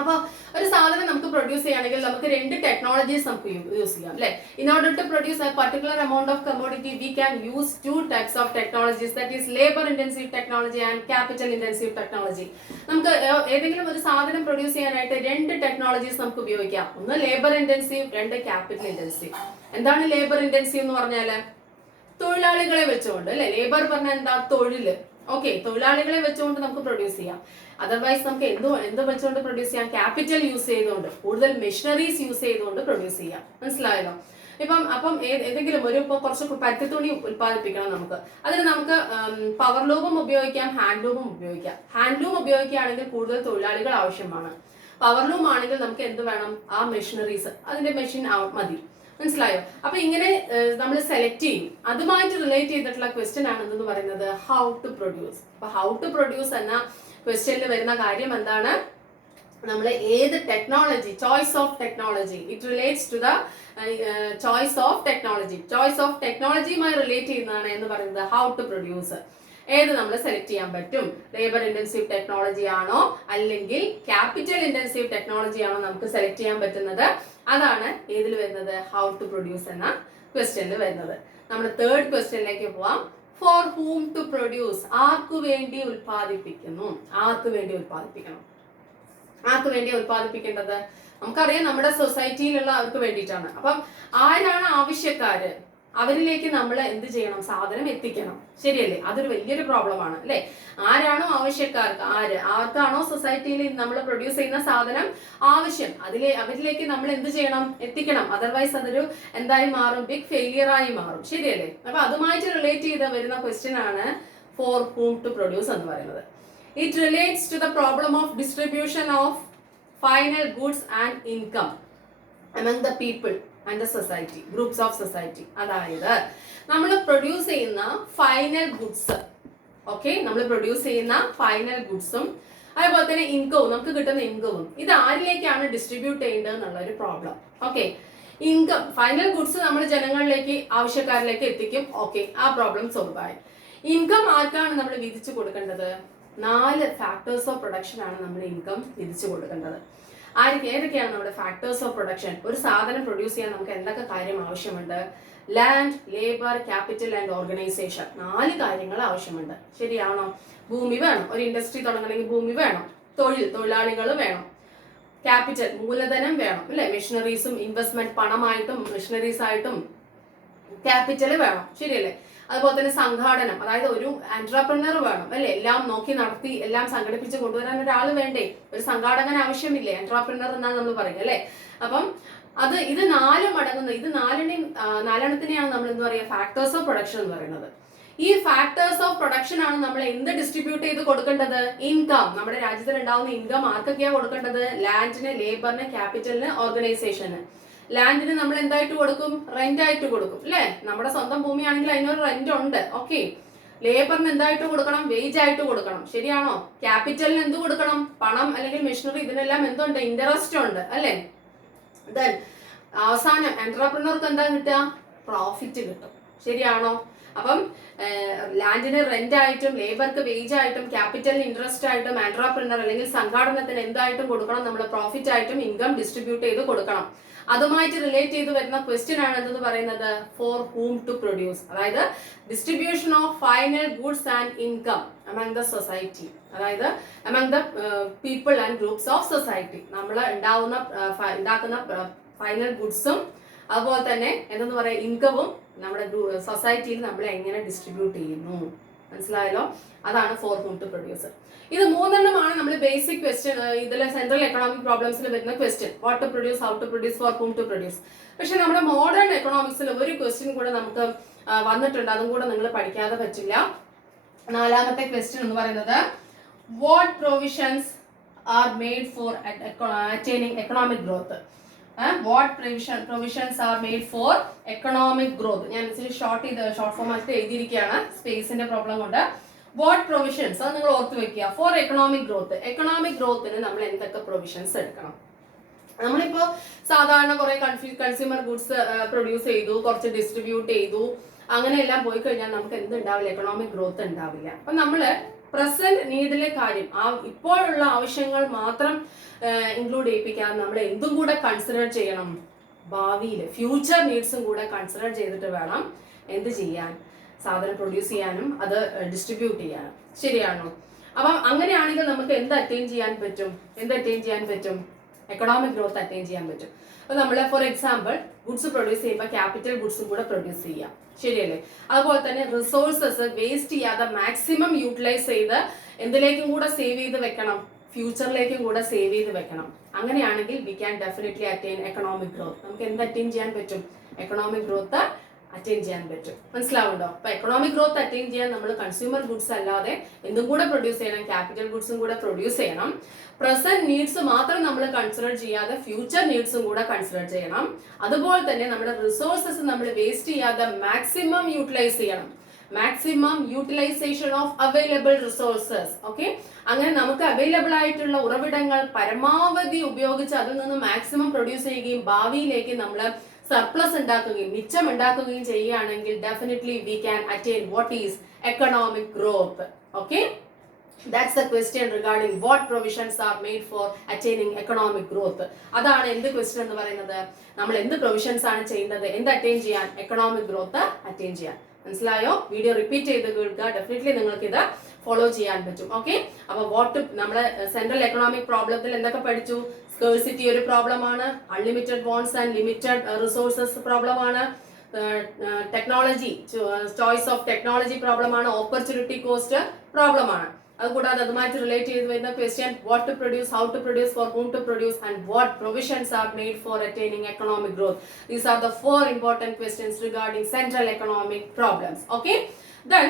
അപ്പൊ ഒരു സാധനം നമുക്ക് പ്രൊഡ്യൂസ് ചെയ്യണമെങ്കിൽ നമുക്ക് രണ്ട് ടെക്നോളജീസ് നമുക്ക് യൂസ് ചെയ്യാം അല്ലെ. In order to produce a particular amount of commodity we can use two types of technologies, that is labour intensive technology and capital intensive technology. നമുക്ക് ഏതെങ്കിലും ഒരു സാധനം പ്രൊഡ്യൂസ് ചെയ്യാനായിട്ട് രണ്ട് ടെക്നോളജീസ് നമുക്ക് ഉപയോഗിക്കാം. ഒന്ന് ലേബർ ഇന്റൻസീവ്, രണ്ട് ക്യാപിറ്റൽ ഇന്റൻസീവ്. എന്താണ് ലേബർ ഇന്റൻസീവ് എന്ന് പറഞ്ഞാല്? തൊഴിലാളികളെ വെച്ചുകൊണ്ട് അല്ലെ. ലേബർ പറഞ്ഞാൽ എന്താ? തൊഴില്. ഓക്കെ. തൊഴിലാളികളെ വെച്ചുകൊണ്ട് നമുക്ക് പ്രൊഡ്യൂസ് ചെയ്യാം. അതർവൈസ് നമുക്ക് എന്ത് വെച്ചുകൊണ്ട് പ്രൊഡ്യൂസ് ചെയ്യാം? ക്യാപിറ്റൽ യൂസ് ചെയ്തുകൊണ്ട്, കൂടുതൽ മെഷീനറീസ് യൂസ് ചെയ്തുകൊണ്ട് പ്രൊഡ്യൂസ് ചെയ്യാം. മനസ്സിലായല്ലോ? അപ്പം ഏതെങ്കിലും കുറച്ച് പരുത്തിത്തുണി ഉത്പാദിപ്പിക്കണം നമുക്ക്. അതിന് നമുക്ക് പവർ ലൂമും ഉപയോഗിക്കാം, ഹാൻഡ് ലൂമും ഉപയോഗിക്കാം. ഹാൻഡ് ലൂം ഉപയോഗിക്കുകയാണെങ്കിൽ കൂടുതൽ തൊഴിലാളികൾ ആവശ്യമാണ്. പവർ ലൂം ആണെങ്കിൽ നമുക്ക് എന്ത് വേണം? ആ മെഷീനറീസ്, അതിന്റെ മെഷീൻ മതി. മനസ്സിലായോ? അപ്പൊ ഇങ്ങനെ നമ്മൾ സെലക്ട് ചെയ്യും. അതുമായിട്ട് റിലേറ്റ് ചെയ്തിട്ടുള്ള ക്വസ്റ്റ്യൻ ആണ് എന്ന് പറയുന്നത് ഹൗ ടു പ്രൊഡ്യൂസ്. അപ്പൊ ഹൗ ടു പ്രൊഡ്യൂസ് എന്ന ക്വസ്റ്റ്യനിൽ വരുന്ന കാര്യം എന്താണ്? നമ്മൾ ഏത് technology, choice of technology, it relates to the choice of technology. Choice of ടെക്നോളജിയുമായി റിലേറ്റ് ചെയ്യുന്നതാണ് എന്ന് പറയുന്നത് ഹൗ ടു പ്രൊഡ്യൂസ്. ഏത് നമ്മൾ സെലക്ട് ചെയ്യാൻ പറ്റും? ലേബർ ഇന്റൻസീവ് ടെക്നോളജി ആണോ, അല്ലെങ്കിൽ ക്യാപിറ്റൽ ഇന്റൻസീവ് ടെക്നോളജി ആണോ നമുക്ക് സെലക്ട് ചെയ്യാൻ പറ്റുന്നത്? അതാണ് ഏതിൽ വരുന്നത്? ഹൗ ടു പ്രൊഡ്യൂസ് എന്ന ക്വസ്റ്റ്യനിൽ വരുന്നത്. നമ്മൾ തേർഡ് ക്വസ്റ്റ്യനിലേക്ക് പോവാം. ഫോർ ഹൂം ടു പ്രൊഡ്യൂസ്, ആർക്കു വേണ്ടി ഉത്പാദിപ്പിക്കുന്നു? ആർക്കു വേണ്ടി ഉത്പാദിപ്പിക്കണം? ആർക്ക് വേണ്ടി ഉത്പാദിപ്പിക്കേണ്ടത്? നമുക്കറിയാം നമ്മുടെ സൊസൈറ്റിയിലുള്ള അവർക്ക് വേണ്ടിയിട്ടാണ്. അപ്പം ആരാണ് ആവശ്യക്കാര്? അവരിലേക്ക് നമ്മൾ എന്ത് ചെയ്യണം? സാധനം എത്തിക്കണം. ശരിയല്ലേ? അതൊരു വലിയൊരു പ്രോബ്ലമാണ് അല്ലെ. ആരാണോ ആവശ്യക്കാർക്ക്, ആർക്കാണോ സൊസൈറ്റിയിൽ നമ്മൾ പ്രൊഡ്യൂസ് ചെയ്യുന്ന സാധനം ആവശ്യം, അവരിലേക്ക് നമ്മൾ എന്ത് ചെയ്യണം? എത്തിക്കണം. അതർവൈസ് അതൊരു എന്തായി മാറും? ബിഗ് ഫെയിലിയർ ആയി മാറും. ശരിയല്ലേ? അപ്പൊ അതുമായിട്ട് റിലേറ്റ് ചെയ്ത് വരുന്ന ക്വസ്റ്റ്യൻ ആണ് ഫോർ ഹൂം ടു പ്രൊഡ്യൂസ് എന്ന് പറയുന്നത്. It relates to the problem of distribution of final goods and income among the people and the society, groups of society. അതായത് നമ്മൾ പ്രൊഡ്യൂസ് ചെയ്യുന്ന ഫൈനൽ ഗുഡ്സ്, ഓക്കെ, നമ്മൾ പ്രൊഡ്യൂസ് ചെയ്യുന്ന ഫൈനൽ ഗുഡ്സും അതുപോലെ തന്നെ ഇൻകവും, നമുക്ക് കിട്ടുന്ന ഇൻകവും, ഇത് ആരിലേക്കാണ് ഡിസ്ട്രിബ്യൂട്ട് ചെയ്യേണ്ടത് എന്നുള്ള ഒരു problem. Okay. Income, final goods നമ്മൾ ജനങ്ങളിലേക്ക്, ആവശ്യക്കാരിലേക്ക് എത്തിക്കും. ഓക്കെ, ആ പ്രോബ്ലം സോൾവ് ആയി. ഇൻകം ആർക്കാണ് നമ്മൾ വിധിച്ചു കൊടുക്കേണ്ടത്? 4 ഫാക്ടേഴ്സ് ഓഫ് പ്രൊഡക്ഷൻ ആണ് നമ്മൾ ഇൻകം വിധിച്ചു കൊടുക്കേണ്ടത്. ഏതൊക്കെയാണ് നമ്മുടെ ഫാക്ടേഴ്സ് ഓഫ് പ്രൊഡക്ഷൻ? ഒരു സാധനം പ്രൊഡ്യൂസ് ചെയ്യാൻ നമുക്ക് എന്തൊക്കെ കാര്യം ആവശ്യമുണ്ട്? Land, labour, capital and organisation. 4 കാര്യങ്ങൾ ആവശ്യമുണ്ട്. ശരിയാണോ? ഭൂമി വേണം. ഒരു ഇൻഡസ്ട്രി തുടങ്ങണമെങ്കിൽ ഭൂമി വേണം. തൊഴിലാളികൾ വേണം. ക്യാപിറ്റൽ, മൂലധനം വേണം അല്ലെ. മെഷീനറീസും ഇൻവെസ്റ്റ്മെന്റ്, പണമായിട്ടും മെഷീനറീസ് ആയിട്ടും ക്യാപിറ്റൽ വേണം. ശരിയല്ലേ? അതുപോലെ തന്നെ സംഘാടനം, അതായത് ഒരു എന്റർപ്രണർ വേണം അല്ലെ, എല്ലാം നോക്കി നടത്തി എല്ലാം സംഘടിപ്പിച്ച് കൊണ്ടുവരാൻ ഒരാൾ വേണ്ടേ, ഒരു സംഘാടകൻ ആവശ്യമില്ലേ, എന്റർപ്രണർ എന്നാണ് നമ്മൾ പറയുക അല്ലെ. അപ്പം ഇത് നാലെണ്ണത്തിനെയാണ് നമ്മൾ എന്താ പറയുക ഫാക്ടേഴ്സ് ഓഫ് പ്രൊഡക്ഷൻ എന്ന് പറയുന്നത്. ഈ ഫാക്ടേഴ്സ് ഓഫ് പ്രൊഡക്ഷൻ ആണ് നമ്മൾ എന്ത് ഡിസ്ട്രിബ്യൂട്ട് ചെയ്ത് കൊടുക്കേണ്ടത്, ഇൻകം. നമ്മുടെ രാജ്യത്തിൽ ഉണ്ടാവുന്ന ഇൻകം ആർക്കൊക്കെയാണ് കൊടുക്കേണ്ടത്, ലാൻഡിന്, ലേബറിന്, ക്യാപിറ്റലിന്, ഓർഗനൈസേഷന്. ലാൻഡിന് നമ്മൾ എന്തായിട്ട് കൊടുക്കും, റെന്റ് ആയിട്ട് കൊടുക്കും അല്ലെ, നമ്മുടെ സ്വന്തം ഭൂമിയാണെങ്കിൽ അതിനൊരു റെന്റ് ഉണ്ട്. ഓക്കെ, ലേബറിന് എന്തായിട്ട് കൊടുക്കണം, വേജ് ആയിട്ട് കൊടുക്കണം, ശരിയാണോ. ക്യാപിറ്റലിന് എന്ത് കൊടുക്കണം, പണം അല്ലെങ്കിൽ മെഷീനറി, ഇതിനെല്ലാം എന്തുണ്ട്, ഇൻട്രസ്റ്റ് ഉണ്ട് അല്ലെ. ദെൻ അവസാനം എന്റർപ്രണർക്ക് എന്താ കിട്ടുക, പ്രോഫിറ്റ് കിട്ടും, ശരിയാണോ. അപ്പം ലാൻഡിന് റെന്റ് ആയിട്ടും ലേബർക്ക് വേജ് ആയിട്ടും ക്യാപിറ്റലിന് ഇൻട്രസ്റ്റ് ആയിട്ടും എന്റർപ്രണർ അല്ലെങ്കിൽ സംഘാടനത്തിന് എന്തായിട്ടും കൊടുക്കണം, നമ്മൾ പ്രോഫിറ്റ് ആയിട്ടും ഇൻകം ഡിസ്ട്രിബ്യൂട്ട് ചെയ്ത് കൊടുക്കണം. അതുമായിട്ട് റിലേറ്റ് ചെയ്ത് വരുന്ന ക്വസ്റ്റ്യൻ ആണ് എന്തെന്ന് പറയുന്നത്, ഫോർ ഹൂം ടു പ്രൊഡ്യൂസ്, അതായത് distribution of final goods and income among the society, അതായത് among the people and groups of society. നമ്മൾ ഉണ്ടാക്കുന്ന ഫൈനൽ ഗുഡ്സും അതുപോലെ തന്നെ എന്തെന്ന് പറയാ ഇൻകവും നമ്മുടെ സൊസൈറ്റിയിൽ നമ്മൾ എങ്ങനെ ഡിസ്ട്രിബ്യൂട്ട് ചെയ്യുന്നു, മനസ്സിലായല്ലോ. അതാണ് ഫോർ ഹൂം ടു പ്രൊഡ്യൂസ്. ഇത് മൂന്നെണ്ണമാണ് നമ്മൾ ബേസിക് ക്വസ്റ്റ്യൻ ഇതിലെ സെൻട്രൽ എക്കണോമിക് പ്രോബ്ലംസിൽ വരുന്ന question, what to produce, how to produce, for whom to produce. പക്ഷെ നമ്മുടെ മോഡേൺ എക്കണോമിക്സിൽ ഒരു ക്വസ്റ്റ്യൻ കൂടെ നമുക്ക് വന്നിട്ടുണ്ട്, അതും കൂടെ നിങ്ങൾ പഠിക്കാതെ പറ്റില്ല. നാലാമത്തെ ക്വസ്റ്റ്യൻ എന്ന് പറയുന്നത് what provisions are made for attaining economic growth. What provisions are made for economic growth. ഞാൻ ഷോർട്ട് ഫോം ആയിട്ട് എഴുതിയിരിക്കുകയാണ് സ്പേസിന്റെ പ്രോബ്ലം കൊണ്ട്. വാട്ട് പ്രൊവിഷൻസ്, അത് നിങ്ങൾ ഓർത്ത് വെക്കുക, ഫോർ എക്കണോമിക് ഗ്രോത്ത്. എക്കണോമിക് ഗ്രോത്തിന് നമ്മൾ എന്തൊക്കെ പ്രൊവിഷൻസ് എടുക്കണം. നമ്മളിപ്പോ സാധാരണ കുറെ കൺസ്യൂമർ ഗുഡ്സ് പ്രൊഡ്യൂസ് ചെയ്തു, കുറച്ച് ഡിസ്ട്രിബ്യൂട്ട് ചെയ്തു, അങ്ങനെയെല്ലാം പോയി കഴിഞ്ഞാൽ നമുക്ക് എന്തുണ്ടാവില്ല, എക്കണോമിക് ഗ്രോത്ത് ഉണ്ടാവില്ല. അപ്പൊ നമ്മള് പ്രസന്റ് നീഡിലെ കാര്യം, ഇപ്പോഴുള്ള ആവശ്യങ്ങൾ മാത്രം ഇൻക്ലൂഡ് ചെയ്യിപ്പിക്കാതെ നമ്മൾ എന്തും കൂടെ കൺസിഡർ ചെയ്യണം, ഭാവിയിൽ ഫ്യൂച്ചർ നീഡ്സും കൂടെ കൺസിഡർ ചെയ്തിട്ട് വേണം എന്ത് ചെയ്യാൻ, സാധനം പ്രൊഡ്യൂസ് ചെയ്യാനും അത് ഡിസ്ട്രിബ്യൂട്ട് ചെയ്യാനും, ശരിയാണോ. അപ്പം അങ്ങനെയാണെങ്കിൽ നമുക്ക് എന്ത് അറ്റൈൻ ചെയ്യാൻ പറ്റും, എക്കണോമിക് ഗ്രോത്ത് അറ്റൈൻ ചെയ്യാൻ പറ്റും. അപ്പൊ നമ്മൾ ഫോർ എക്സാമ്പിൾ ഗുഡ്സ് പ്രൊഡ്യൂസ് ചെയ്യുമ്പോൾ ക്യാപിറ്റൽ ഗുഡ്സും കൂടെ പ്രൊഡ്യൂസ് ചെയ്യാം, ശരിയല്ലേ. അതുപോലെ തന്നെ റിസോഴ്സസ് വേസ്റ്റ് ചെയ്യാതെ മാക്സിമം യൂട്ടിലൈസ് ചെയ്ത് എന്തിലേക്കും കൂടെ സേവ് ചെയ്ത് വെക്കണം, ഫ്യൂച്ചറിലേക്കും കൂടെ സേവ് ചെയ്ത് വെക്കണം. അങ്ങനെയാണെങ്കിൽ we can definitely attain economic growth. നമുക്ക് എന്ത് അറ്റൈൻ ചെയ്യാൻ പറ്റും, എക്കണോമിക് ഗ്രോത്ത് അറ്റൈൻ ചെയ്യാൻ പറ്റും, മനസ്സിലാവുണ്ടോ. അപ്പൊ എക്കണോമിക് ഗ്രോത്ത് അറ്റൈൻ ചെയ്യാൻ നമ്മൾ കൺസ്യൂമർ ഗുഡ്സ് അല്ലാതെ എന്തും കൂടെ പ്രൊഡ്യൂസ് ചെയ്യണം, ക്യാപിറ്റൽ ഗുഡ്സും കൂടെ പ്രൊഡ്യൂസ് ചെയ്യണം. പ്രസന്റ് നീഡ്സ് മാത്രം നമ്മൾ കൺസിഡർ ചെയ്യാതെ ഫ്യൂച്ചർ നീഡ്സും കൂടെ കൺസിഡർ ചെയ്യണം. അതുപോലെ തന്നെ നമ്മുടെ റിസോഴ്സസ് നമ്മൾ വേസ്റ്റ് ചെയ്യാതെ മാക്സിമം യൂട്ടിലൈസ് ചെയ്യണം, maximum utilisation of available resources. Okay, അങ്ങനെ നമുക്ക് അവൈലബിൾ ആയിട്ടുള്ള ഉറവിടങ്ങൾ പരമാവധി ഉപയോഗിച്ച് അതിൽ നിന്ന് മാക്സിമം പ്രൊഡ്യൂസ് ചെയ്യുകയും ഭാവിയിലേക്ക് നമ്മൾ സർപ്ലസ് ഉണ്ടാക്കുകയും മിച്ചം ഉണ്ടാക്കുകയും ചെയ്യുകയാണെങ്കിൽ definitely we can attain what is economic growth. Okay, that's the question regarding what provisions are made for attaining economic growth. അതാണ് എന്ത് ക്വസ്റ്റ്യൻ എന്ന് പറയുന്നത്, നമ്മൾ എന്ത് പ്രൊവിഷൻസ് ആണ് ചെയ്യുന്നത്, എന്ത് അറ്റൈൻ ചെയ്യാൻ, എക്കണോമിക് ഗ്രോത്ത് അറ്റൈൻ ചെയ്യാൻ. മനസ്സിലായോ? വീഡിയോ റിപ്പീറ്റ് ചെയ്ത് കേൾക്കുക, ഡെഫിനറ്റ്ലി നിങ്ങൾക്ക് ഇത് ഫോളോ ചെയ്യാൻ പറ്റും. ഓക്കെ, അപ്പൊ നമ്മുടെ സെൻട്രൽ എക്കണോമിക് പ്രോബ്ലത്തിൽ എന്തൊക്കെ പഠിച്ചു, സ്കേഴ്സിറ്റി ഒരു പ്രോബ്ലമാണ്, unlimited wants and limited resources പ്രോബ്ലമാണ്, ടെക്നോളജി ചോയ്സ് ഓഫ് ടെക്നോളജി പ്രോബ്ലമാണ്, ഓപ്പർച്യൂണിറ്റി കോസ്റ്റ് പ്രോബ്ലമാണ്. അതുകൂടാതെ അതുമായിട്ട് റിലേറ്റ് ചെയ്ത് വരുന്ന question what to produce, how to produce, for whom to produce and what provisions are made for attaining economic growth. These are the 4 important questions regarding central economic problems. Okay, then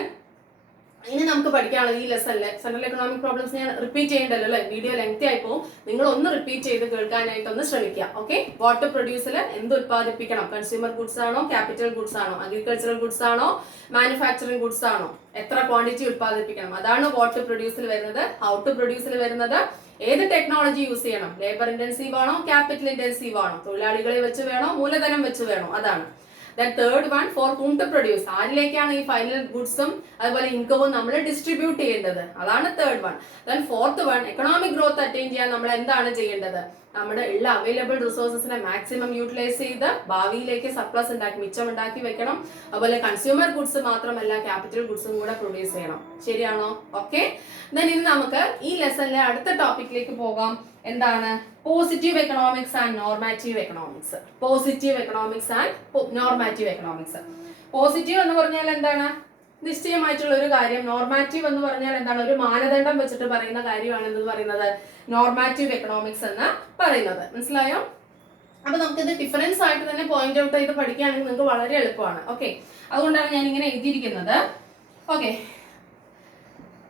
ഇനി നമുക്ക് പഠിക്കാനുള്ളത് ഈ ലെസണില് സെൻട്രൽ എക്കണോമിക് പ്രോബ്ലംസ് ഞാൻ റിപ്പീറ്റ് ചെയ്യേണ്ടല്ലോ അല്ലെ, വീഡിയോ ലെങ്തി ആയിപ്പോ നിങ്ങൾ ഒന്ന് റിപ്പീറ്റ് ചെയ്ത് കേൾക്കാനായിട്ട് ഒന്ന് ശ്രമിക്കുക. ഓക്കെ, വാട്ടർ പ്രൊഡ്യൂസിൽ എന്ത് ഉത്പാദിപ്പിക്കണം, കൺസ്യൂമർ ഗുഡ്സ് ആണോ, ക്യാപിറ്റൽ ഗുഡ്സ് ആണോ, അഗ്രികൾച്ചറൽ ഗുഡ്സ് ആണോ, മാനുഫാക്ചറിംഗ് ഗുഡ്സ് ആണോ, എത്ര ക്വാണ്ടിറ്റി ഉത്പാദിപ്പിക്കണം, അതാണ് വാട്ടർ പ്രൊഡ്യൂസിൽ വരുന്നത്. ഹൗ ടു പ്രൊഡ്യൂസിൽ വരുന്നത് ഏത് ടെക്നോളജി യൂസ് ചെയ്യണം, ലേബർ ഇന്റൻസീവ് ആണോ, ക്യാപിറ്റൽ ഇന്റൻസീവ് ആണോ, തൊഴിലാളികളെ വെച്ച് വേണോ, മൂലധനം വെച്ച് വേണോ, അതാണ്. Then third one, for whom to produce, ആരിലേക്കാണ് ഈ ഫൈനൽ ഗുഡ്സും അതുപോലെ ഇൻകവും നമ്മൾ ഡിസ്ട്രിബ്യൂട്ട് ചെയ്യേണ്ടത്, അതാണ് third one. Then fourth one, economic growth attain ചെയ്യാൻ നമ്മൾ എന്താണ് ചെയ്യേണ്ടത്, നമ്മുടെ ഉള്ള അവൈലബിൾ റിസോഴ്സസിനെ മാക്സിമം യൂട്ടിലൈസ് ചെയ്ത് ഭാവിയിലേക്ക് സർപ്ലസ് ഉണ്ടാക്കി മിച്ചം ഉണ്ടാക്കി വെക്കണം. അതുപോലെ കൺസ്യൂമർ ഗുഡ്സ് മാത്രമല്ല ക്യാപിറ്റൽ ഗുഡ്സും കൂടെ പ്രൊഡ്യൂസ് ചെയ്യണം, ശരിയാണോ. ഓക്കെ, ദെൻ ഇനി നമുക്ക് ഈ ലെസണിലെ അടുത്ത ടോപ്പിക്കിലേക്ക് പോകാം. എന്താണ് positive economics and normative economics. Positive economics and normative economics. Positive എന്ന് പറഞ്ഞാൽ എന്താണ്? നിശ്ചയമായിട്ടുള്ള ഒരു കാര്യം. നോർമാറ്റീവ് എന്ന് പറഞ്ഞാൽ എന്താണ്? ഒരു മാനദണ്ഡം വെച്ചിട്ട് പറയുന്ന കാര്യമാണ് എന്ന് പറയുന്നത് നോർമാറ്റീവ് എക്കണോമിക്സ് എന്ന് പറയുന്നത്. മനസ്സിലായോ? അപ്പൊ നമുക്കിത് ഡിഫറൻസ് ആയിട്ട് തന്നെ പോയിന്റ് ഔട്ട് ചെയ്ത് പഠിക്കുകയാണെങ്കിൽ നിങ്ങൾക്ക് വളരെ എളുപ്പമാണ്. ഓക്കെ, അതുകൊണ്ടാണ് ഞാൻ ഇങ്ങനെ എഴുതിയിരിക്കുന്നത്. ഓക്കെ,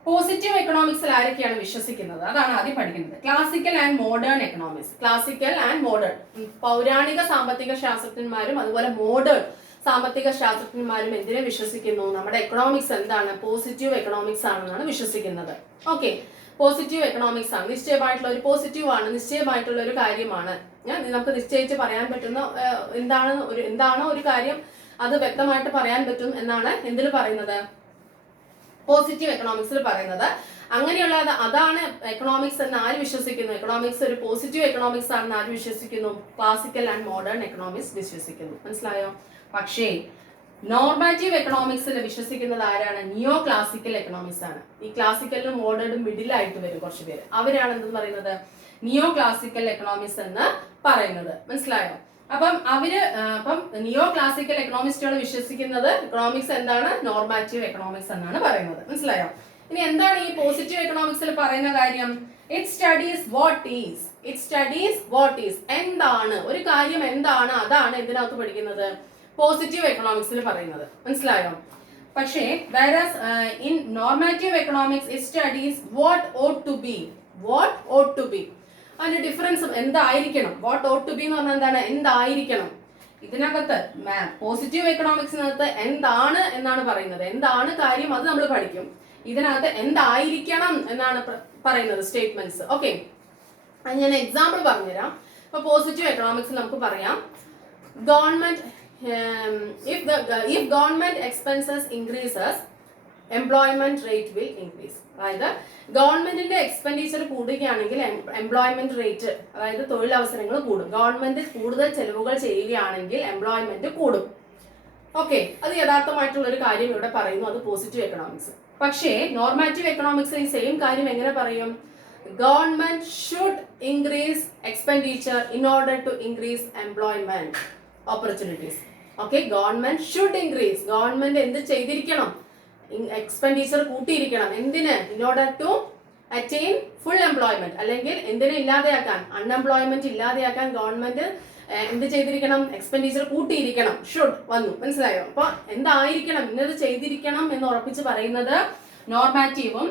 പോസിറ്റീവ് എക്കണോമിക്സിൽ ആരൊക്കെയാണ് വിശ്വസിക്കുന്നത്? അതാണ് ആദ്യം പഠിക്കുന്നത്. Classical and modern economics. Classical and modern, പൗരാണിക സാമ്പത്തിക ശാസ്ത്രജ്ഞന്മാരും അതുപോലെ മോഡേൺ സാമ്പത്തിക ശാസ്ത്രജ്ഞന്മാരും എന്തിനെ വിശ്വസിക്കുന്നു? നമ്മുടെ എക്കണോമിക്സ് എന്താണ്? പോസിറ്റീവ് എക്കണോമിക്സ് ആണെന്നാണ് വിശ്വസിക്കുന്നത്. ഓക്കെ, പോസിറ്റീവ് എക്കണോമിക്സ് ആണ്. നിശ്ചയമായിട്ടുള്ള ഒരു പോസിറ്റീവ് ആണ്, നിശ്ചയമായിട്ടുള്ള ഒരു കാര്യമാണ്. നമുക്ക് നിശ്ചയിച്ച് പറയാൻ പറ്റുന്ന എന്താണോ ഒരു കാര്യം അത് വ്യക്തമായിട്ട് പറയാൻ പറ്റും എന്നാണ് എന്തിൽ പറയുന്നത്? പോസിറ്റീവ് എക്കണോമിക്സിൽ പറയുന്നത്. അങ്ങനെയുള്ള അതാണ് എക്കണോമിക്സ് എന്ന് ആര് വിശ്വസിക്കുന്നു? എക്കണോമിക്സ് ഒരു പോസിറ്റീവ് എക്കണോമിക്സ് ആണെന്ന് ആര് വിശ്വസിക്കുന്നു? ക്ലാസിക്കൽ ആൻഡ് മോഡേൺ എക്കണോമിക്സ് വിശ്വസിക്കുന്നു. മനസ്സിലായോ? പക്ഷേ നോർമാറ്റീവ് എക്കണോമിക്സിൽ വിശ്വസിക്കുന്നത് ആരാണ്? നിയോ ക്ലാസിക്കൽ എക്കണോമിക്സ് ആണ്. ഈ ക്ലാസിക്കലിനും മോഡേണും മിഡിലായിട്ട് വരും കുറച്ച് പേര്. അവരാണ് എന്തെന്ന് പറയുന്നത്? നിയോ ക്ലാസിക്കൽ എക്കണോമിക്സ് എന്ന് പറയുന്നത്. മനസ്സിലായോ? അപ്പം നിയോ ക്ലാസിക്കൽ എക്കണോമിസ്റ്റുകൾ വിശ്വസിക്കുന്നത് എക്കണോമിക്സ് എന്താണ്? നോർമാറ്റീവ് എക്കണോമിക്സ് എന്നാണ് പറയുന്നത്. മനസ്സിലായോ? ഇനി എന്താണ് ഈ പോസിറ്റീവ് എക്കണോമിക്സിൽ പറയുന്ന കാര്യം? It studies what is. It studies what is. എന്താണ് ഒരു കാര്യം, എന്താണ്, അതാണ് എന്തിനകത്ത് പഠിക്കുന്നത്? പോസിറ്റീവ് എക്കണോമിക്സിൽ പറയുന്നത്. മനസ്സിലായോ? പക്ഷേ in normative economics it studies what ought to be. What ought to be. അതിന്റെ ഡിഫറൻസ് എന്തായിരിക്കണം? വാട്ട് ഓട്ട് ടു ബി എന്ന് പറഞ്ഞാൽ എന്താണ്? എന്തായിരിക്കണം. ഇതിനകത്ത് പോസിറ്റീവ് എക്കണോമിക്സിനകത്ത് എന്താണ് എന്നാണ് പറയുന്നത്. എന്താണ് കാര്യം അത് നമ്മൾ പഠിക്കും. ഇതിനകത്ത് എന്തായിരിക്കണം എന്നാണ് പറയുന്നത്, സ്റ്റേറ്റ്മെന്റ്സ്. ഓക്കെ, ഞാൻ എക്സാമ്പിൾ പറഞ്ഞുതരാം. ഇപ്പൊ പോസിറ്റീവ് എക്കണോമിക്സിൽ നമുക്ക് പറയാം, government if government expenses increases, employment rate will increase. അതായത് ഗവൺമെന്റിന്റെ എക്സ്പെൻഡിച്ചർ കൂടുകയാണെങ്കിൽ എംപ്ലോയ്മെന്റ് റേറ്റ്, അതായത് തൊഴിലവസരങ്ങൾ കൂടും. ഗവൺമെന്റ് കൂടുതൽ ചെലവുകൾ ചെയ്യുകയാണെങ്കിൽ എംപ്ലോയ്മെന്റ് കൂടും. ഓക്കെ, അത് യഥാർത്ഥമായിട്ടുള്ള ഒരു കാര്യം ഇവിടെ പറയുന്നു. അത് പോസിറ്റീവ് എക്കണോമിക്സ്. പക്ഷേ നോർമാറ്റീവ് എക്കണോമിക്സിൽ ഈ സെയിം കാര്യം എങ്ങനെ പറയും? Government should increase expenditure in order to increase employment opportunities. Okay, government should increase. ഗവൺമെന്റ് എന്ത് ചെയ്തിരിക്കണം? എക്സ്പെൻഡിച്ചർ കൂട്ടിയിരിക്കണം. എന്തിന്? In order to attain full employment, അല്ലെങ്കിൽ എന്തിനെ ഇല്ലാതെയാക്കാൻ? അൺഎംപ്ലോയ്മെന്റ് ഇല്ലാതെയാക്കാൻ ഗവൺമെന്റ് എന്ത് ചെയ്തിരിക്കണം? എക്സ്പെൻഡിച്ചർ കൂട്ടിയിരിക്കണം. ഷുഡ് വന്നു. മനസ്സിലായോ? അപ്പൊ എന്തായിരിക്കണം? ഇന്നത് ചെയ്തിരിക്കണം എന്ന് ഉറപ്പിച്ച് പറയുന്നത് നോർമാറ്റീവും,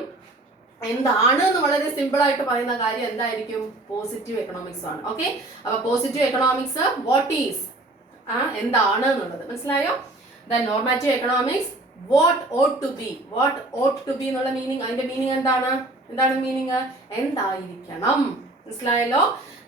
എന്താണ് എന്ന് വളരെ സിമ്പിൾ ആയിട്ട് പറയുന്ന കാര്യം എന്തായിരിക്കും? പോസിറ്റീവ് എക്കണോമിക്സ് ആണ്. ഓക്കെ, അപ്പൊ പോസിറ്റീവ് എക്കണോമിക്സ് വാട്ട് ഈസ്, എന്താണ് എന്നുള്ളത്. മനസ്സിലായോ? Then normative economics what ought to be. What ought to be എന്നുള്ള മീനിങ്, അതിന്റെ മീനിങ് എന്താണ്? മീനിങ്? എന്തായിരിക്കണം. മനസ്സിലായല്ലോ?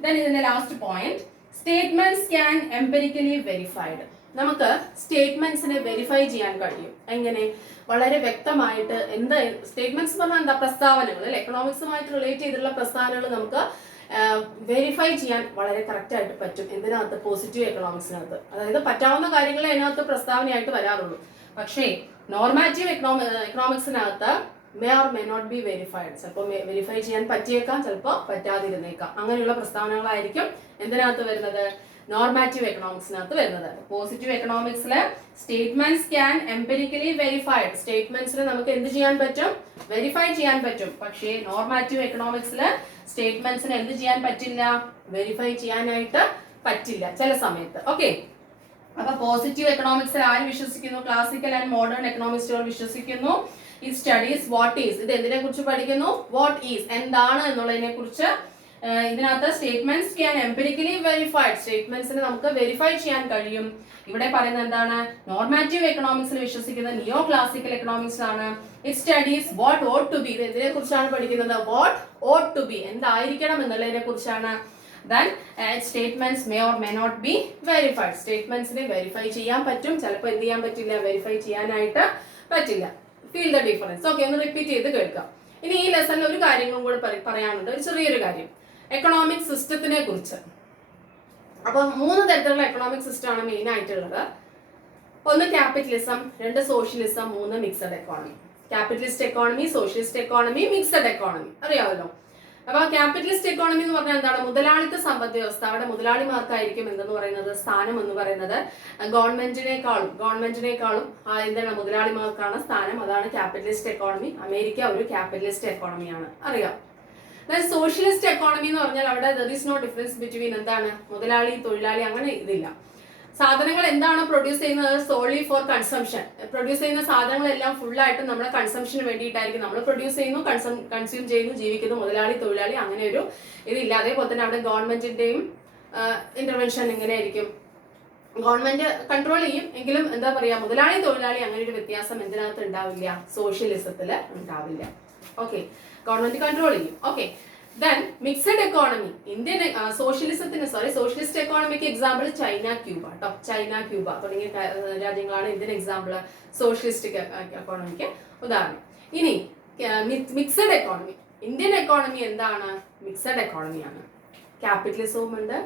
ദെൻ ഇതിന്റെ last point, statements can empirically verified. നമുക്ക് സ്റ്റേറ്റ്മെന്റ്സിനെ വെരിഫൈ ചെയ്യാൻ കഴിയും. എങ്ങനെ? വളരെ വ്യക്തമായിട്ട്. എന്താ സ്റ്റേറ്റ്മെന്റ്സ് പറഞ്ഞാൽ? എന്താ? പ്രസ്താവനകൾ. അല്ലെ, എക്കണോമിക്സുമായിട്ട് റിലേറ്റ് ചെയ്തിട്ടുള്ള പ്രസ്താവനകൾ നമുക്ക് വെരിഫൈ ചെയ്യാൻ വളരെ കറക്റ്റ് ആയിട്ട് പറ്റും. എന്തിനകത്ത്? പോസിറ്റീവ് എക്കണോമിക്സിനകത്ത്. അതായത് പറ്റാവുന്ന കാര്യങ്ങളെ അതിനകത്ത് പ്രസ്താവനയായിട്ട് വരാറുള്ളൂ. പക്ഷേ നോർമാറ്റീവ് എക്കണോമിക്സിനകത്ത് may or may not be verified. ചിലപ്പോൾ വെരിഫൈ ചെയ്യാൻ പറ്റിയേക്കാം, ചിലപ്പോൾ പറ്റാതിരുന്നേക്കാം. അങ്ങനെയുള്ള പ്രസ്താവനകളായിരിക്കും എന്തിനകത്ത് വരുന്നത്? നോർമാറ്റീവ് എക്കണോമിക്സിനകത്ത് വരുന്നത്. പോസിറ്റീവ് എക്കണോമിക്സില് സ്റ്റേറ്റ്മെന്റ്സ് ക്യാൻ എംപിരിക്കലി വെരിഫൈഡ്. സ്റ്റേറ്റ്മെന്റ്സിന് നമുക്ക് എന്ത് ചെയ്യാൻ പറ്റും? വെരിഫൈ ചെയ്യാൻ പറ്റും. പക്ഷേ നോർമാറ്റീവ് എക്കണോമിക്സില് സ്റ്റേറ്റ്മെന്റ്സിന് എന്ത് ചെയ്യാൻ പറ്റില്ല? വെരിഫൈ ചെയ്യാനായിട്ട് പറ്റില്ല ചില സമയത്ത്. ഓക്കെ, അപ്പൊ പോസിറ്റീവ് എക്കണോമിക്സിൽ ആര് വിശ്വസിക്കുന്നു? ക്ലാസിക്കൽ ആൻഡ് മോഡേൺ എക്കണോമിസ്റ്റുകൾ വിശ്വസിക്കുന്നു. ഈ സ്റ്റഡീസ് വാട്ട് ഈസ്. ഇത് എന്തിനെ കുറിച്ച് പഠിക്കുന്നു? വാട്ട് ഈസ്, എന്താണ് എന്നുള്ളതിനെ കുറിച്ച്. ഇതിനകത്ത് സ്റ്റേറ്റ്മെന്റ്സ് ക്യാൻ എംപിരിക്കലി വെരിഫൈഡ്. സ്റ്റേറ്റ്മെന്റ്സിന് നമുക്ക് വെരിഫൈ ചെയ്യാൻ കഴിയും. ഇവിടെ പറയുന്നത് എന്താണ്? നോർമാറ്റീവ് എക്കണോമിക്സിൽ വിശ്വസിക്കുന്നത് നിയോ ക്ലാസിക്കൽ എക്കണോമിക്സ് ആണ്. It studies what ought to be. ഇത് എന്തിനെ കുറിച്ചാണ് പഠിക്കുന്നത്? വാട്ട് ഓട്ട് ടു ബി, എന്തായിരിക്കണം എന്നുള്ളതിനെ കുറിച്ചാണ്. Then statements may or may not be verified. സ്റ്റേറ്റ്മെന്റ്സിനെ വെരിഫൈ ചെയ്യാൻ പറ്റും, ചിലപ്പോൾ എന്ത് ചെയ്യാൻ പറ്റില്ല? വെരിഫൈ ചെയ്യാനായിട്ട് പറ്റില്ല. Feel the difference. ഓക്കെ, ഒന്ന് റിപ്പീറ്റ് ചെയ്ത് കേൾക്കാം. ഇനി ഈ ലെസണിൽ ഒരു കാര്യങ്ങളും കൂടെ പറയാനുണ്ട്, ഒരു ചെറിയൊരു കാര്യം, എക്കണോമിക് സിസ്റ്റത്തിനെ കുറിച്ച്. അപ്പൊ 3 തരത്തിലുള്ള എക്കണോമിക് സിസ്റ്റം ആണ് മെയിൻ ആയിട്ടുള്ളത്. 1 capitalism, 2 socialism, 3 mixed economy. Capitalist economy, socialist economy, mixed economy അറിയാമല്ലോ. അപ്പൊ ക്യാപിറ്റലിസ്റ്റ് എക്കോണമി എന്ന് പറഞ്ഞാൽ എന്താണ്? മുതലാളിത്ത സമ്പദ് വ്യവസ്ഥ. അവിടെ മുതലാളിമാർക്കായിരിക്കും എന്തെന്ന് പറയുന്നത്, സ്ഥാനം എന്ന് പറയുന്നത്. ഗവൺമെന്റിനേക്കാളും എന്താണ്, മുതലാളിമാർക്കാണ് സ്ഥാനം. അതാണ് ക്യാപിറ്റലിസ്റ്റ് എക്കോണമി. അമേരിക്ക ഒരു ക്യാപിറ്റലിസ്റ്റ് എക്കോണമിയാണ്, അറിയാം. സോഷ്യലിസ്റ്റ് എക്കോണമി എന്ന് പറഞ്ഞാൽ അവിടെ there is no difference between എന്താണ് മുതലാളി തൊഴിലാളി, അങ്ങനെ ഇതില്ല. സാധനങ്ങൾ എന്താണ് പ്രൊഡ്യൂസ് ചെയ്യുന്നത്? സോൺലി ഫോർ കൺസംഷൻ. പ്രൊഡ്യൂസ് ചെയ്യുന്ന സാധനങ്ങളെല്ലാം ഫുള്ളായിട്ട് നമ്മുടെ കൺസംഷന് വേണ്ടിയിട്ടായിരിക്കും. നമ്മൾ പ്രൊഡ്യൂസ് ചെയ്യുന്നു, കൺസ്യൂം ചെയ്യുന്നു, ജീവിക്കുന്നു. മുതലാളി തൊഴിലാളി അങ്ങനെ ഒരു ഇതില്ല. അതേപോലെ തന്നെ അവിടെ ഗവൺമെന്റിന്റെയും ഇന്റർവെൻഷൻ എങ്ങനെയായിരിക്കും? ഗവൺമെന്റ് കൺട്രോൾ ചെയ്യും, എങ്കിലും എന്താ പറയാ, മുതലാളി തൊഴിലാളി അങ്ങനെ ഒരു വ്യത്യാസം എന്തിനകത്ത് ഉണ്ടാവില്ല? സോഷ്യലിസത്തില് ഉണ്ടാവില്ല. ഓക്കെ, ഗവൺമെന്റ് കൺട്രോൾ ചെയ്യും. Okay, then mixed economy. Socialist economic example China, Cuba കേട്ടോ. ചൈന, ക്യൂബ തുടങ്ങിയ രാജ്യങ്ങളാണ് ഇന്ത്യൻ എക്സാമ്പിൾ സോഷ്യലിസ്റ്റ് എക്കോണമിക്ക് ഉദാഹരണം. ഇനി മിക്സഡ് എക്കോണമി. ഇന്ത്യൻ എക്കോണമി എന്താണ്? മിക്സഡ് എക്കോണമിയാണ്. ക്യാപിറ്റലിസവും ഉണ്ട്,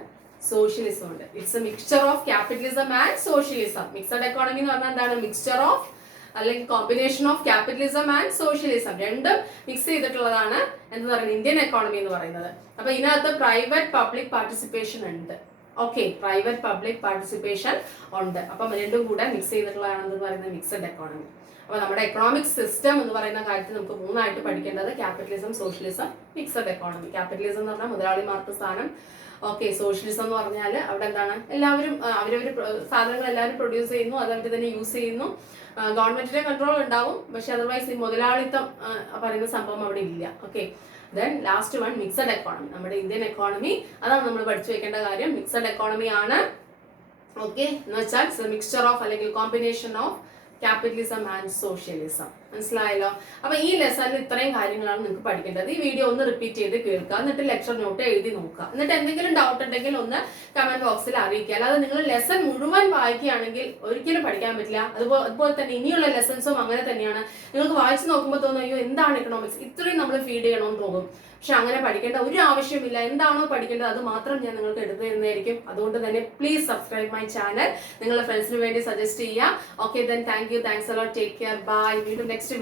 സോഷ്യലിസം ഉണ്ട്. It's A mixture of capitalism and socialism. Mixed economy എന്ന് പറഞ്ഞാൽ എന്താണ്? മിക്സ്ചർ ഓഫ് അല്ലെങ്കിൽ combination of capitalism and socialism, രണ്ടും മിക്സ് ചെയ്തിട്ടുള്ളതാണ് എന്ന് പറയുന്നത് ഇന്ത്യൻ എക്കോണമി എന്ന് പറയുന്നത്. അപ്പൊ ഇതിനകത്ത് പ്രൈവറ്റ് പബ്ലിക് പാർട്ടിസിപ്പേഷൻ ഉണ്ട്. ഓക്കെ, പ്രൈവറ്റ് പബ്ലിക് പാർട്ടിസിപ്പേഷൻ ഉണ്ട്. അപ്പം രണ്ടും കൂടെ മിക്സ് ചെയ്തിട്ടുള്ളതാണെന്ന് പറയുന്നത് മിക്സഡ് എക്കോണമി. അപ്പൊ നമ്മുടെ എക്കണോമിക് സിസ്റ്റം എന്ന് പറയുന്ന കാര്യത്തിൽ നമുക്ക് മൂന്നായിട്ട് പഠിക്കേണ്ടത് capitalism, socialism, mixed economy. Capitalism എന്ന് പറഞ്ഞാൽ മുതലാളിമാർക്ക് സ്ഥാനം. ഓക്കെ, സോഷ്യലിസം എന്ന് പറഞ്ഞാൽ അവിടെ എന്താണ്, എല്ലാവരും അവരവർ സാധനങ്ങൾ എല്ലാവരും പ്രൊഡ്യൂസ് ചെയ്യുന്നു, അതവർ തന്നെ യൂസ് ചെയ്യുന്നു. ഗവൺമെന്റിന്റെ കൺട്രോൾ ഉണ്ടാവും, പക്ഷെ അതർവൈസ് ഈ മുതലാളിത്തം പറയുന്ന സംഭവം അവിടെ ഇല്ല. Okay, then last one mixed economy. നമ്മുടെ ഇന്ത്യൻ എക്കോണമി, അതാണ് നമ്മൾ പഠിച്ചു വെക്കേണ്ട കാര്യം. മിക്സഡ് എക്കോണമി ആണ്. ഓക്കെ, എന്ന് വെച്ചാൽ മിക്സ്ചർ ഓഫ് അല്ലെങ്കിൽ combination of capitalism and socialism. മനസ്സിലായല്ലോ? അപ്പൊ ഈ ലെസണിൽ ഇത്രയും കാര്യങ്ങളാണ് നിങ്ങൾക്ക് പഠിക്കേണ്ടത്. ഈ വീഡിയോ ഒന്ന് റിപ്പീറ്റ് ചെയ്ത് കേൾക്കുക, എന്നിട്ട് ലെക്ചർ നോട്ട് എഴുതി നോക്കുക. എന്നിട്ട് എന്തെങ്കിലും ഡൗട്ട് ഉണ്ടെങ്കിൽ ഒന്ന് കമന്റ് ബോക്സിൽ അറിയിക്കുക. അല്ലാതെ നിങ്ങൾ ലെസൺ മുഴുവൻ വായിക്കുകയാണെങ്കിൽ ഒരിക്കലും പഠിക്കാൻ പറ്റില്ല. അതുപോലെ തന്നെ ഇനിയുള്ള ലെസൺസും അങ്ങനെ തന്നെയാണ്. നിങ്ങൾക്ക് വായിച്ചു നോക്കുമ്പോൾ തോന്നും, അയ്യോ എന്താണ് എക്കണോമിക്സ്, ഇത്രയും നമ്മൾ ഫീഡ് ചെയ്യണമെന്ന് തോന്നും. പക്ഷെ അങ്ങനെ പഠിക്കേണ്ട ഒരു ആവശ്യമില്ല. എന്താണോ പഠിക്കേണ്ടത് അത് മാത്രം ഞാൻ നിങ്ങൾക്ക് എടുത്തു തരുന്നതായിരിക്കും. അതുകൊണ്ട് തന്നെ പ്ലീസ് സബ്സ്ക്രൈബ് മൈ ചാനൽ. നിങ്ങളുടെ ഫ്രണ്ട്സിന് വേണ്ടി സജസ്റ്റ് ചെയ്യുക. Okay, then thank you, thanks a lot, take care, bye. വീണ്ടും നെക്സ്റ്റ് വീഡിയോ